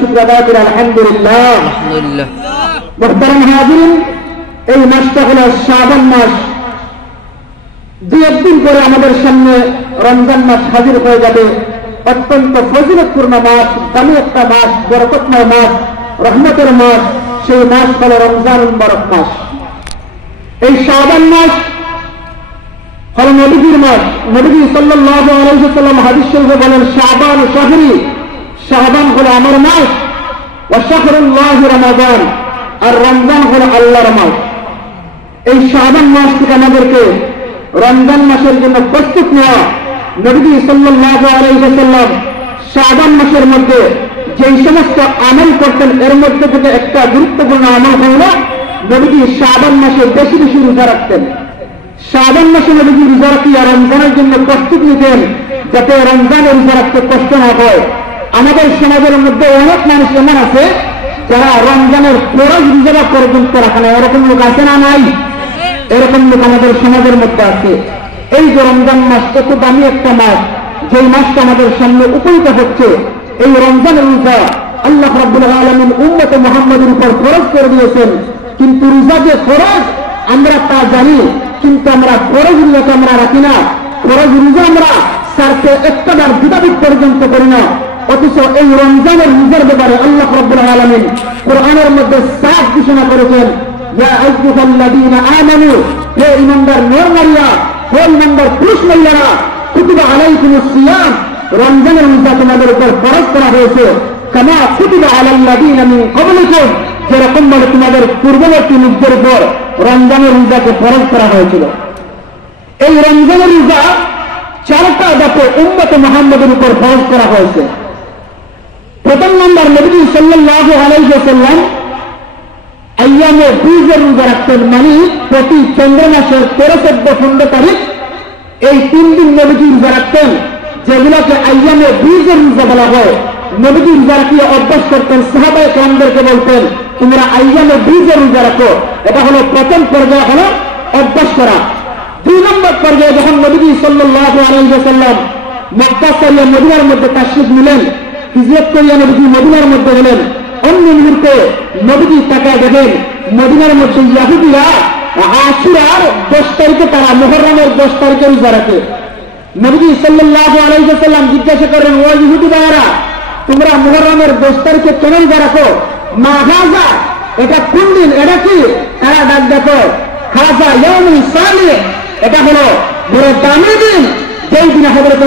শুকর আদায় করি আলহামদুলিল্লাহ। মুহতারাম হাজিরিন, এই মাসটা হলো শাবান মাস। দুই একদিন করে আমাদের সামনে রমজান মাস হাজির হয়ে যাবে। অত্যন্ত ফজিলতপূর্ণ মাস, দামি একটা মাস, বরকতময় মাস, রহমতের মাস। সেই মাস হলো রমজান মুবারক মাস। এই শাবান মাস হলো নবীজির মাস। নবীজি সাল্লাল্লাহু আলাইহি ওয়াসাল্লাম হাদিস শরীফে বলেন, শাবান শাহরি, শাবান হলো আমার মাস, ওয়া শাহরুল্লাহি রমাদান, আর রমজান হলো আল্লাহর মাস। এই শাবান মাস থেকে আমাদেরকে রমজান মাসের জন্য প্রস্তুত নেওয়া। নবীজি সাল্লাল্লাহু আলাইহি ওয়াসাল্লাম শাবান মাসের মধ্যে যেই সমস্ত আমল করতেন, এর মধ্যে থেকে একটা গুরুত্বপূর্ণ আমল হল নবীজি শাবান মাসে বেশি বেশি রোজা রাখতেন। শাবান মাসে নবীজি রোজা রাখিয়া রমজানের জন্য প্রস্তুত নিতেন, যাতে রমজানের রোজা রাখতে কষ্ট না হয়। আমাদের সমাজের মধ্যে অনেক মানুষ এমন আছে যারা রমজানের ফরজ রোজা পর্যন্ত রাখে না। এরকম লোক আছে না নাই? এরকম লোক আমাদের সমাজের মধ্যে আছে। এই যে রমজান মাস এত দামি একটা মাস, যেই মাসটা আমাদের সামনে উপনীত হচ্ছে, এই রমজানের রোজা আল্লাহ রাব্বুল আলামিন উম্মতে মুহাম্মাদের উপর ফরজ করে দিয়েছেন। কিন্তু রোজা যে ফরজ আমরা তা জানি, কিন্তু আমরা ফরজ রোজাকে আমরা রাখি না। ফরজ রোজা আমরা সারতে একটা বার দুটাবিদ পর্যন্ত করি না। অথচ এই রমজানের রোজার ব্যাপারে আল্লাহ রাব্বুল আলামিন কোরআনের মধ্যে সাফ ঘোষণা করেছেন, ইয়া আইয়ুহাল্লাযীনা আমানু, হে ঈমানদার নর নারীরা, হে ঈমানদার পুরুষ মহিলারা, কুতিবা আলাইকুমুস সিয়াম, রমজানের রোজা তোমাদের উপর ফরজ করা হয়েছে, কামা কুতিবা আলাল্লাযীনা মিন ক্বাবলিকুম, যেরকম ভাবে তোমাদের পূর্ববর্তী লোকদের উপর রমজানের রোজাকে ফরজ করা হয়েছিল। এই রমজানের রোজা চারটা ধাপে উম্মতে মুহাম্মাদের উপর ফরজ করা হয়েছে। প্রথম নম্বর, নবী সাল্লাল্লাহু আলাইহি ওয়াসাল্লাম আইয়ামে বীজের রোজা রাখতেন, মানে প্রতি চন্দ্র মাসের 13, 14, 15 তারিখ এই 3 দিন নবীজি রোজা রাখতেন, যেগুলোকে আইয়ামে বীজের রোজা বলা হয়। নবীজি রোজা রাখিয়ে অভ্যাস করতেন, সাহাবায়ে কেরামদেরকে বলতেন, তোমরা আইয়ামে বীজের রোজা রাখো। এটা হলো প্রথম পর্যায়ে, হলো অভ্যাস করা। 2 নম্বর পর্যায়ে যখন নবীজি সাল্লাল্লাহু আলাইহি ওয়াসাল্লাম মক্কা থেকে মদিনার মধ্যে তাশরীফ নিলেন, হিজরত করিয়া নবীজি মদিনার মধ্যে গেলেন, অন্য মুহূর্তে নবীজি তাকায় দেখেন মদিনার মধ্যে ইহুদিরা আশুরার 10 তারিখে, তারা মুহররমের 10 তারিখে রোজা রাখে। নবীজি সাল্লাল্লাহু আলাইহি ওয়াসাল্লাম জিজ্ঞাসা করেন, ও ইহুদি ভাইরা, তোমরা মুহররমের 10 তারিখে কেন রোজা রাখো? মা হাযা, এটা কোন দিন, এটা কি? তারা ডাক দেখো, হাযা ইয়াউমুন সালিহ, এটা হলো বড় দামি দিন, যেই দিনে হযরত